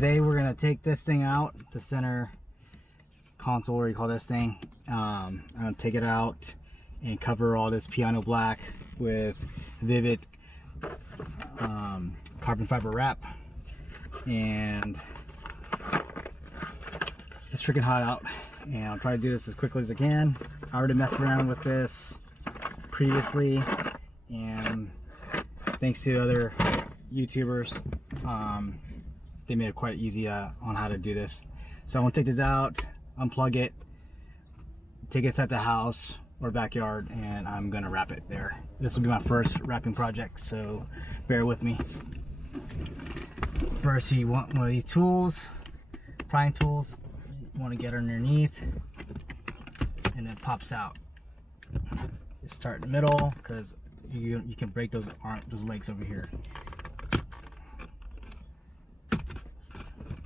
today we're gonna take this thing out, the center console, or you call this thing. I'm gonna take it out and cover all this piano black with Vvividd carbon fiber wrap. And it's freaking hot out, and I'll try to do this as quickly as I can. I already messed around with this previously, and thanks to other YouTubers, they made it quite easy on how to do this. So I'm gonna take this out, unplug it, take it inside the house or backyard, and I'm gonna wrap it there. This will be my first wrapping project, so bear with me. First, you want one of these tools, prying tools. You want to get underneath, and then pops out. Just start in the middle, because you can break those legs over here.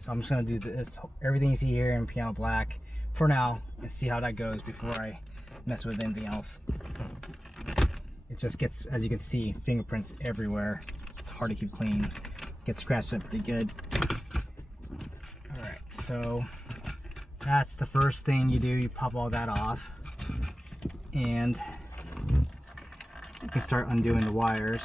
So I'm just going to do this, everything you see here in piano black for now, and see how that goes before I mess with anything else. It just gets, as you can see, fingerprints everywhere. It's hard to keep clean. Gets scratched up pretty good. Alright, so that's the first thing you do. You pop all that off, and you can start undoing the wires.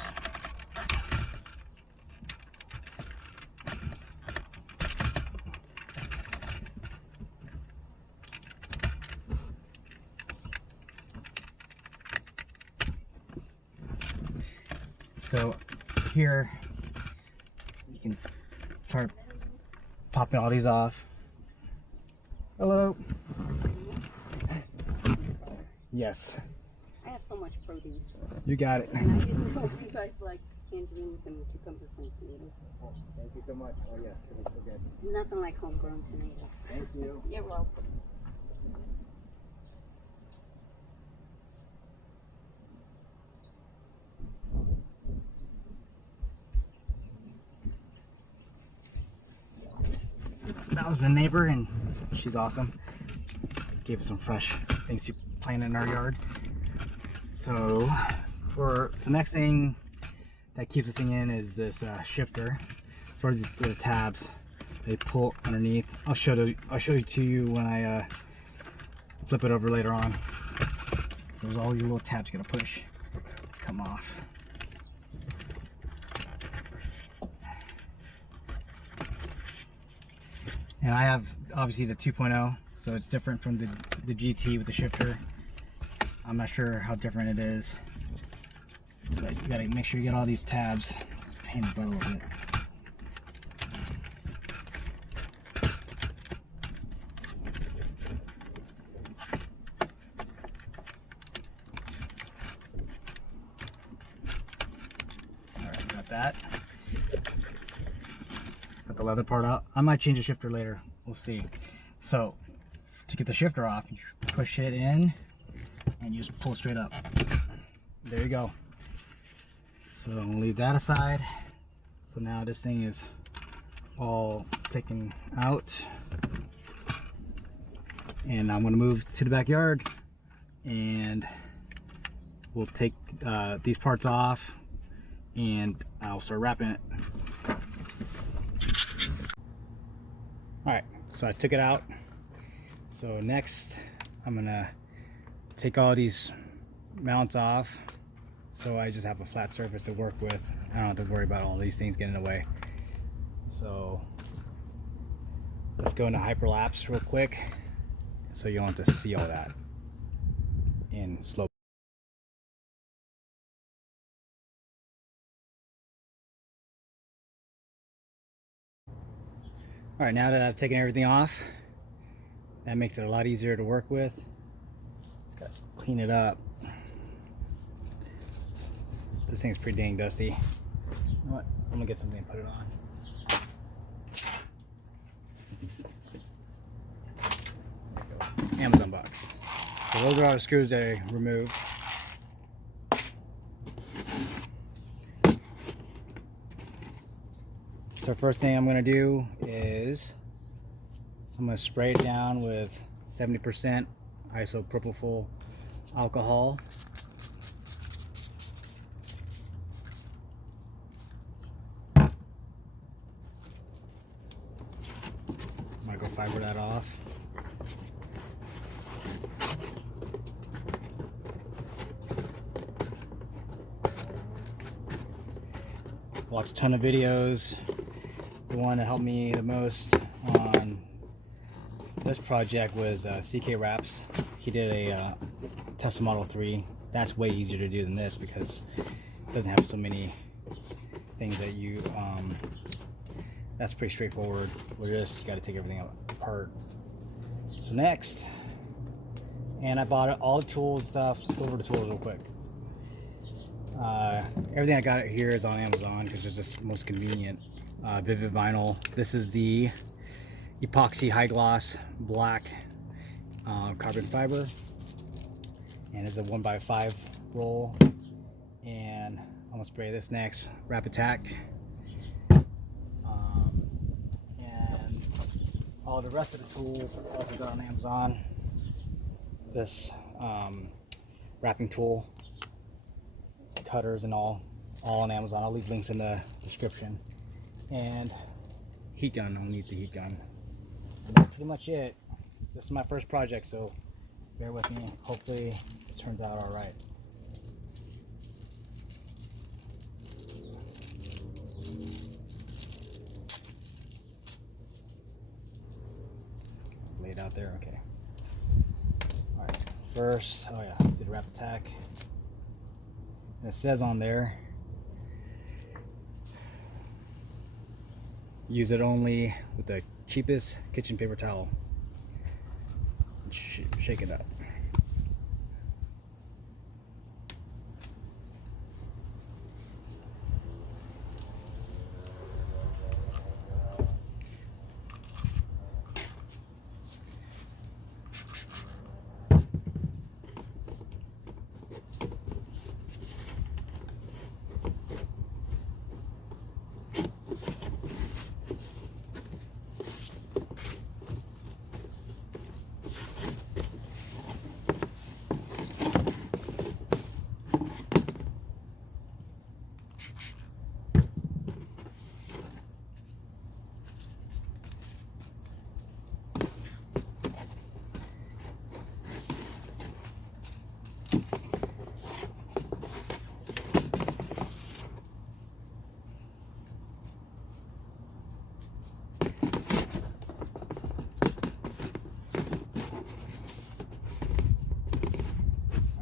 So here you can start popping all these off. Hello. Yes. I have so much produce. You got it. And I didn't know if you guys like tangerines and cucumbers and tomatoes. Oh, thank you so much. Oh yes, it was so good. Nothing like homegrown tomatoes. Thank you. You're welcome. That was my neighbor, and she's awesome. Gave us some fresh things she planted in our yard. So next thing that keeps this thing in is this shifter for these little tabs. They pull underneath. I'll show you to you when I flip it over later on. So there's all these little tabs you gotta push to come off. And I have obviously the 2.0, so it's different from the GT with the shifter. I'm not sure how different it is, but you gotta make sure you get all these tabs. It's a pain in the butt a little bit. Alright, got that. Got the leather part out. I might change the shifter later. We'll see. So to get the shifter off, you push it in and you just pull straight up. There you go. So I'm gonna leave that aside. So now this thing is all taken out, and I'm gonna move to the backyard, and we'll take these parts off, and I'll start wrapping it. Alright, so I took it out. So next I'm gonna take all these mounts off, so I just have a flat surface to work with. I don't have to worry about all these things getting in the way. So let's go into hyperlapse real quick, so you don't have to see all that in slow. Alright, now that I've taken everything off, that makes it a lot easier to work with. Just gotta clean it up. This thing's pretty dang dusty. You know what? I'm gonna get something and put it on. There you go. Amazon box. So those are all the screws that I removed. So first thing I'm going to do is I'm going to spray it down with 70% isopropyl alcohol. fiber that off. Watch a ton of videos. The one that helped me the most on this project was CK Wraps. He did a Tesla Model 3. That's way easier to do than this because it doesn't have so many things that you that's pretty straightforward. With this, you got to take everything apart. So next, and I bought all the tools and stuff. Let's go over the tools real quick. Everything I got here is on Amazon because it's just most convenient. Vvividd Vinyl. This is the Epoxy high gloss black carbon fiber, and it's a 1x5 roll. And I'm gonna spray this next. Wrap Attack. And all the rest of the tools I also got on Amazon. This wrapping tool, cutters and all on Amazon. I'll leave links in the description. And heat gun. I'll need the heat gun. And that's pretty much it. This is my first project, so bear with me. Hopefully it turns out all right. Laid out there, okay. All right, first, oh yeah, let's do the Wrap Attack. And it says on there, use it only with the cheapest kitchen paper towel. Shake it up.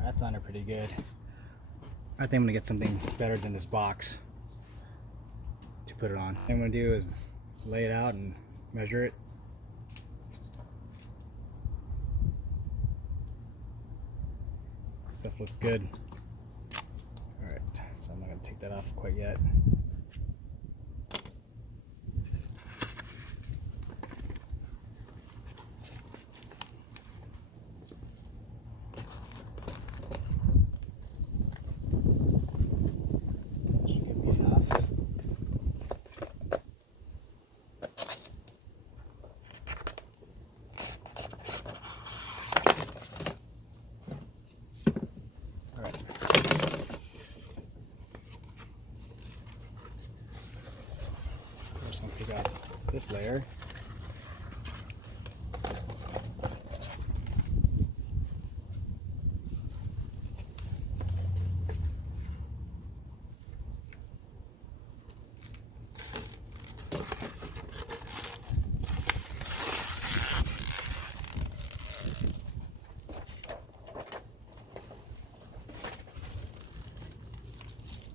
That's on there pretty good. I think I'm gonna get something better than this box to put it on. What I'm gonna do is lay it out and measure it. Stuff looks good. All right, so I'm not gonna take that off quite yet. Take out this layer.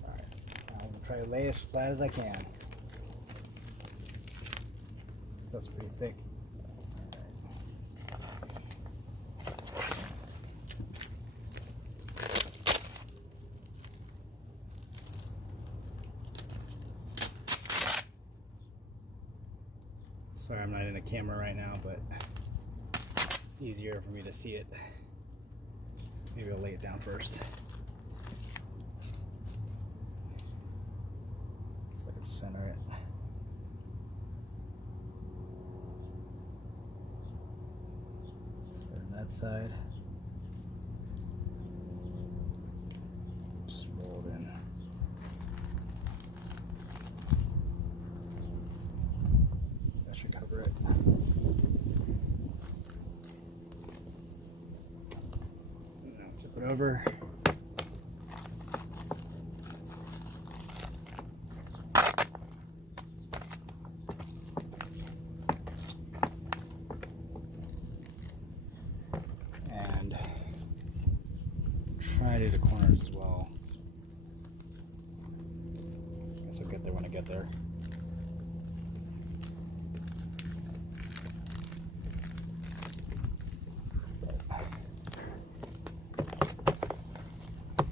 All right, I'm gonna try to lay as flat as I can. That's pretty thick. Sorry, I'm not in a camera right now, but it's easier for me to see it. Maybe I'll lay it down first. So I can center it. That side. Just roll it in. That should cover it. over. And try to do the corners as well. Guess I'll get there when I get there.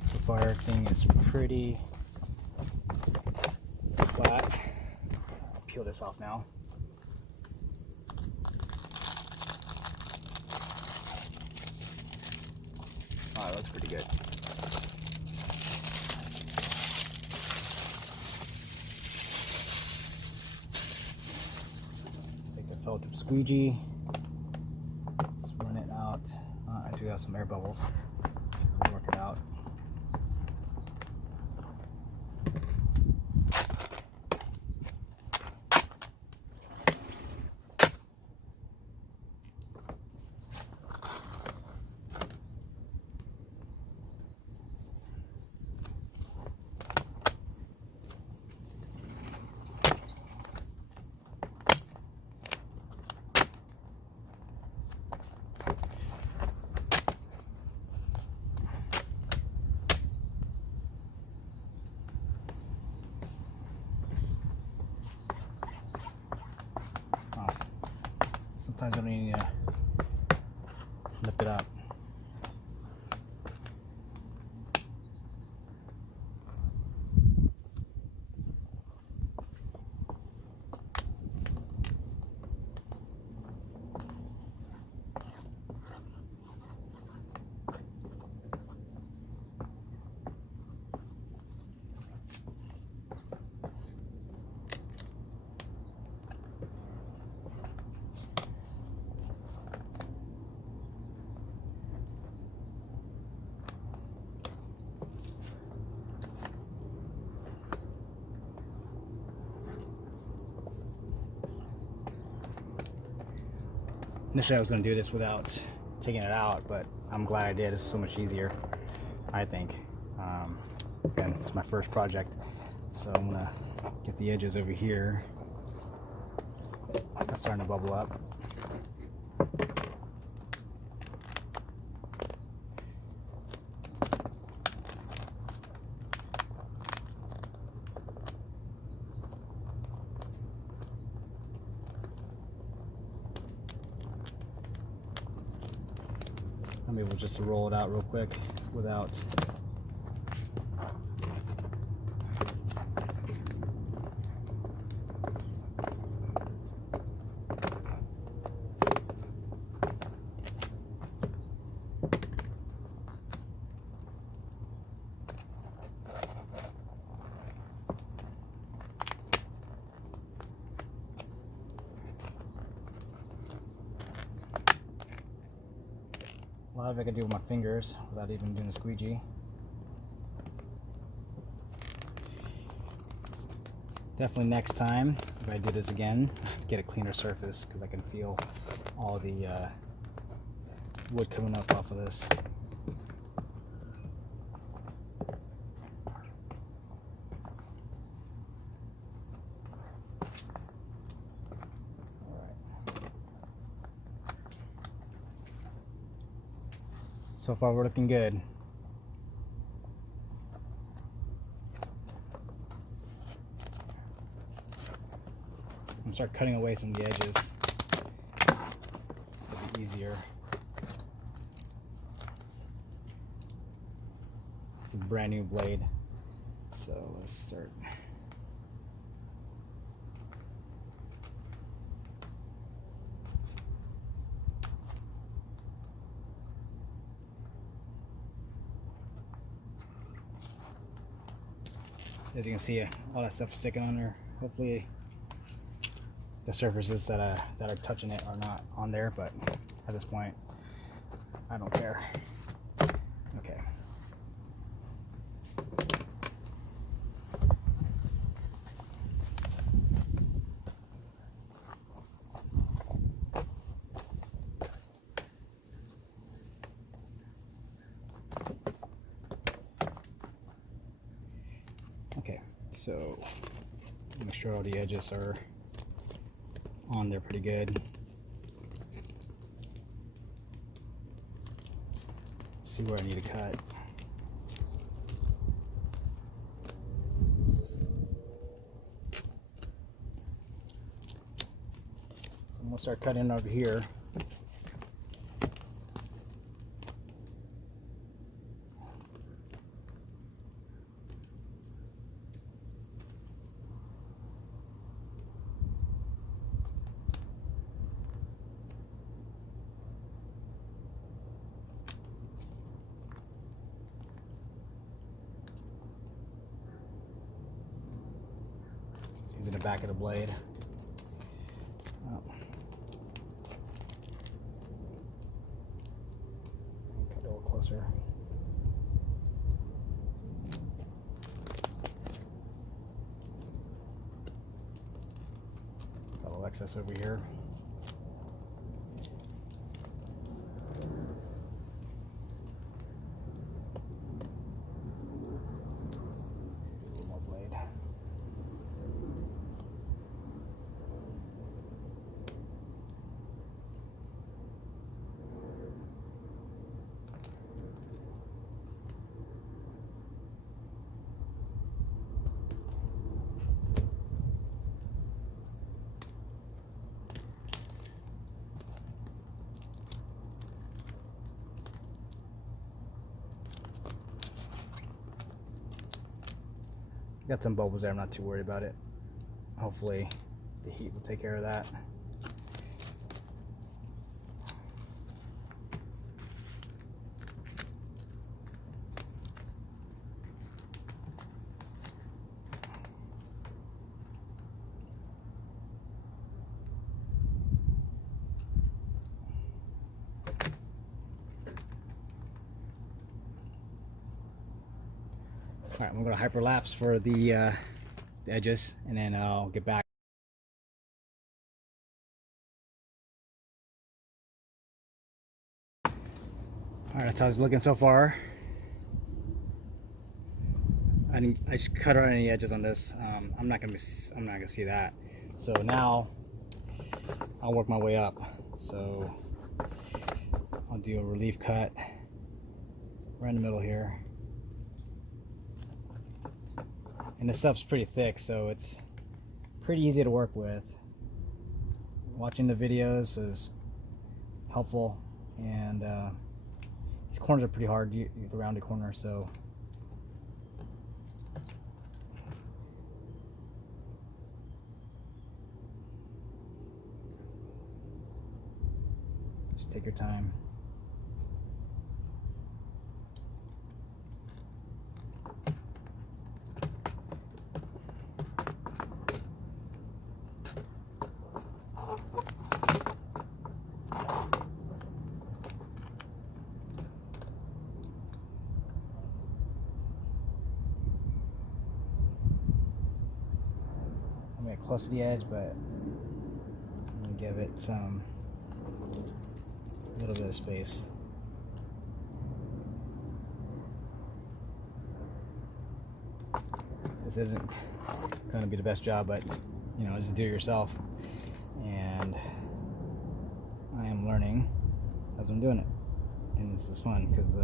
So far everything is pretty flat. I'll peel this off now. Oh, it looks pretty good. Take the felt tip squeegee. Let's run it out. I do have some air bubbles. We'll work it out. Sometimes I don't need to lift it up. Initially I was going to do this without taking it out, but I'm glad I did. It's so much easier, I think. Again, it's my first project, so I'm going to get the edges over here. It's starting to bubble up. I'm able just to roll it out real quick without a lot of it I can do with my fingers without even doing a squeegee. Definitely next time, if I do this again, get a cleaner surface because I can feel all the wood coming up off of this. So far we're looking good. I'm gonna start cutting away some of the edges so it'll be easier. It's a brand new blade, so let's start. As you can see, all that stuff sticking on there. Hopefully the surfaces that are touching it are not on there, but at this point I don't care. Okay. Okay, so make sure all the edges are on there pretty good. See where I need to cut. So I'm gonna start cutting over here. Using the back of the blade. Oh. Cut a little closer. Got a little excess over here. More blade. Got some bubbles there, I'm not too worried about it. Hopefully the heat will take care of that. All right, I'm going to hyperlapse for the edges, and then I'll get back. All right, that's how it's looking so far. I just cut out any edges on this. I'm not gonna see that. So now I'll work my way up. So I'll do a relief cut right in the middle here. And this stuff's pretty thick, so it's pretty easy to work with. Watching the videos was helpful, and these corners are pretty hard, the rounded corner, so just take your time. I'm gonna get close to the edge, but I'm gonna give it some little bit of space. This isn't gonna be the best job, but you know, just do it yourself. And I am learning as I'm doing it, and this is fun because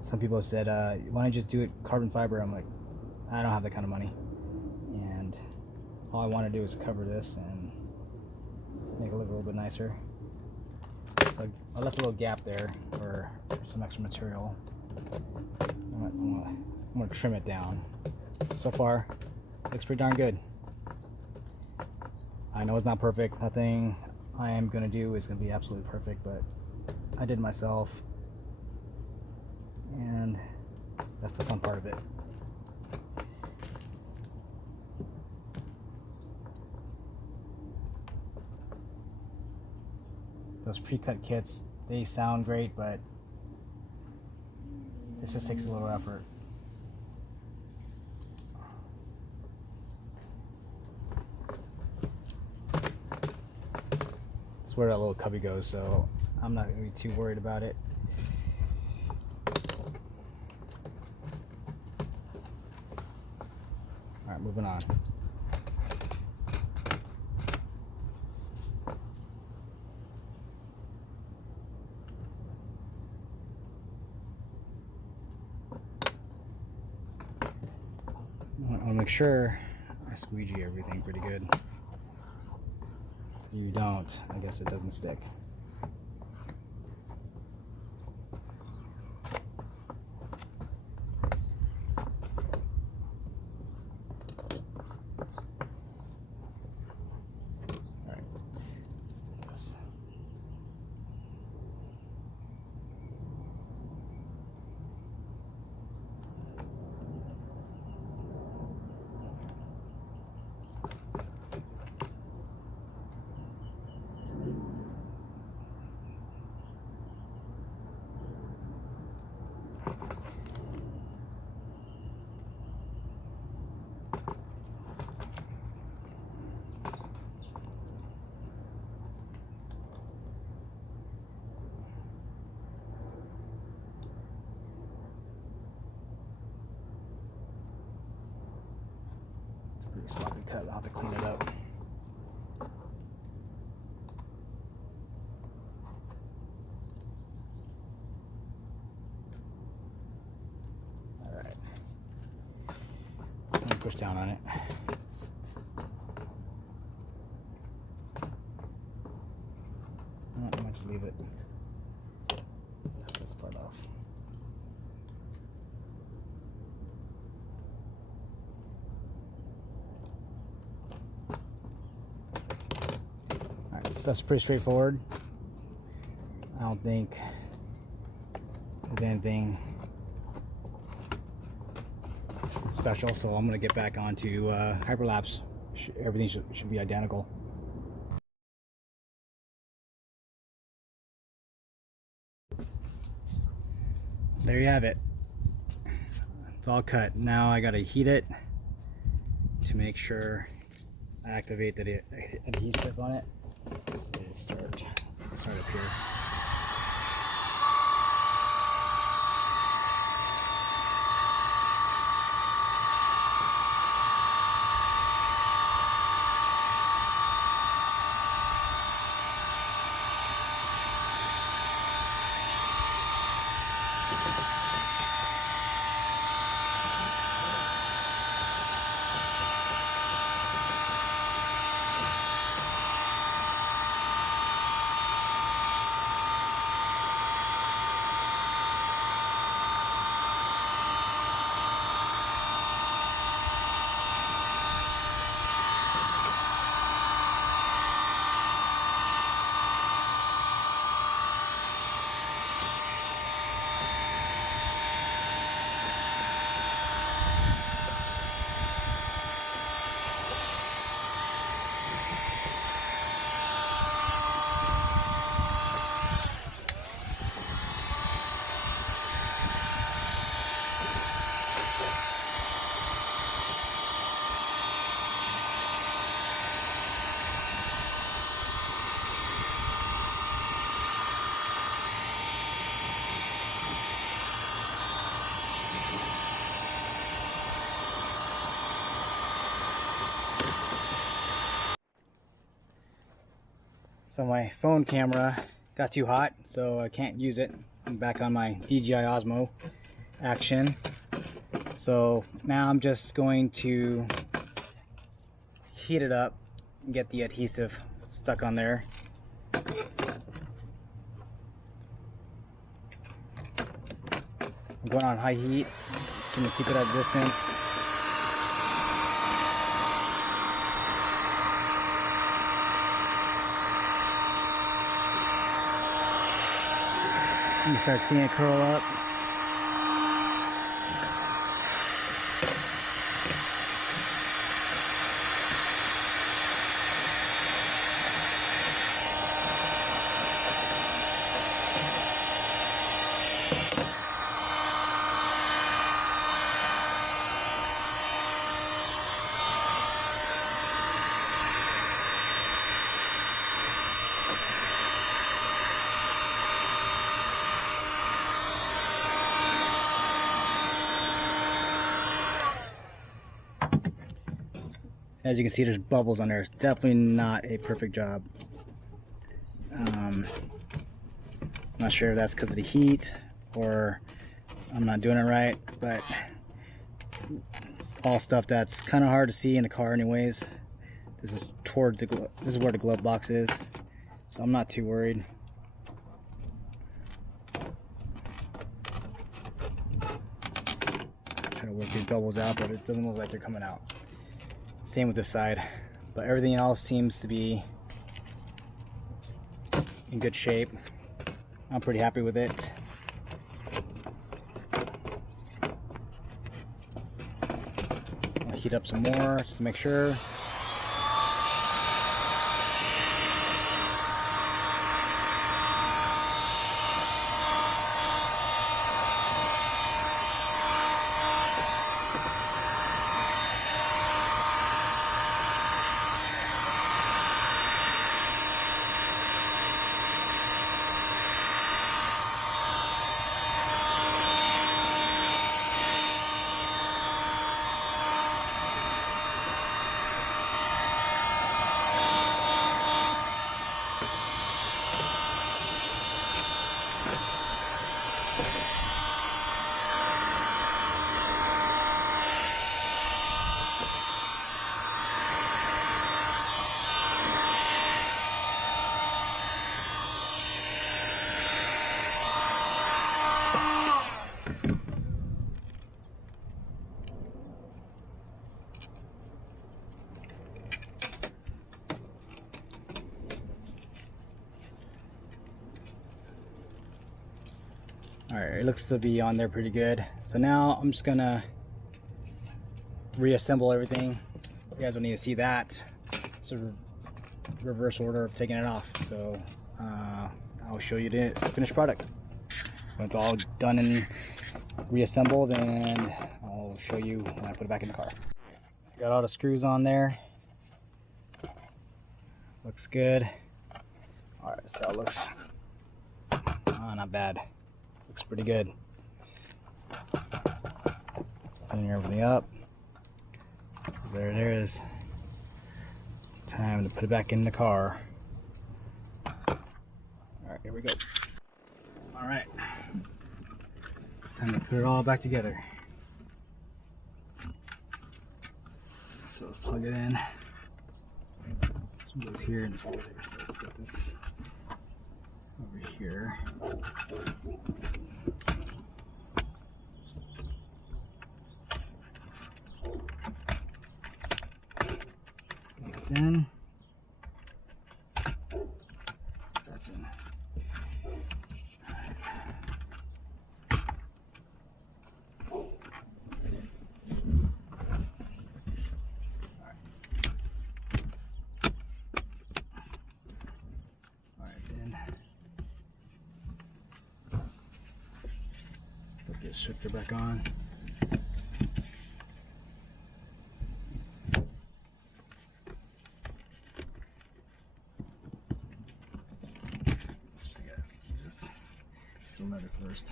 some people have said, why don't you just do it carbon fiber? I'm like, I don't have that kind of money, and all I want to do is cover this and make it look a little bit nicer. So I left a little gap there for some extra material. I'm gonna trim it down. So far, looks pretty darn good. I know it's not perfect. Nothing I am gonna do is gonna be absolutely perfect, but I did myself, and that's the fun part of it. Those pre-cut kits, they sound great, but this just takes a little effort. That's where that little cubby goes, so I'm not going to be too worried about it. Alright, moving on. I want to make sure I squeegee everything pretty good. If you don't, I guess it doesn't stick. Alright, let's do this. Pretty sloppy cut. I'll have to clean it up. Alright. I'm going to push down on it. I might just leave it. Cut this part off. Stuff's pretty straightforward. I don't think there's anything special, so I'm gonna get back onto hyperlapse. Everything should be identical. There you have it. It's all cut. Now I gotta heat it to make sure I activate the adhesive on it. So we'll start up here. So my phone camera got too hot, so I can't use it. I'm back on my DJI Osmo action. So now I'm just going to heat it up and get the adhesive stuck on there. I'm going on high heat. I'm going to keep it at a distance. You start seeing it curl up. As you can see, there's bubbles on there. It's definitely not a perfect job. Not sure if that's because of the heat or I'm not doing it right, but it's all stuff that's kind of hard to see in the car anyways. This is towards the this is where the glove box is, so I'm not too worried. Try to work these bubbles out, but it doesn't look like they're coming out. Same with this side, but everything else seems to be in good shape. I'm pretty happy with it. I'll heat up some more just to make sure. Alright, it looks to be on there pretty good. So now I'm just gonna reassemble everything. You guys will need to see that. It's a reverse order of taking it off. So I'll show you the finished product. When it's all done and reassembled, and I'll show you when I put it back in the car. Got all the screws on there. Looks good. Alright, so it looks not bad. Looks pretty good. Cleaning everything up. So there it is. Time to put it back in the car. Alright, here we go. Alright. Time to put it all back together. So let's plug it in. This one goes here and this one goes here. So let's get this over here. That's in. That's in. Put this shifter back on. Leather first.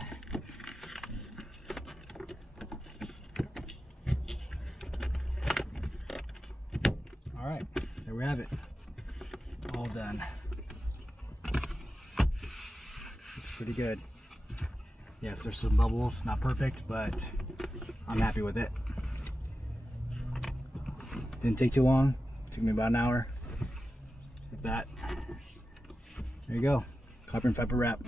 All right, there we have it. All done. Looks pretty good. Yes, there's some bubbles, not perfect, but I'm happy with it. Didn't take too long. Took me about an hour. Like that. There you go. Copper and fiber wrap.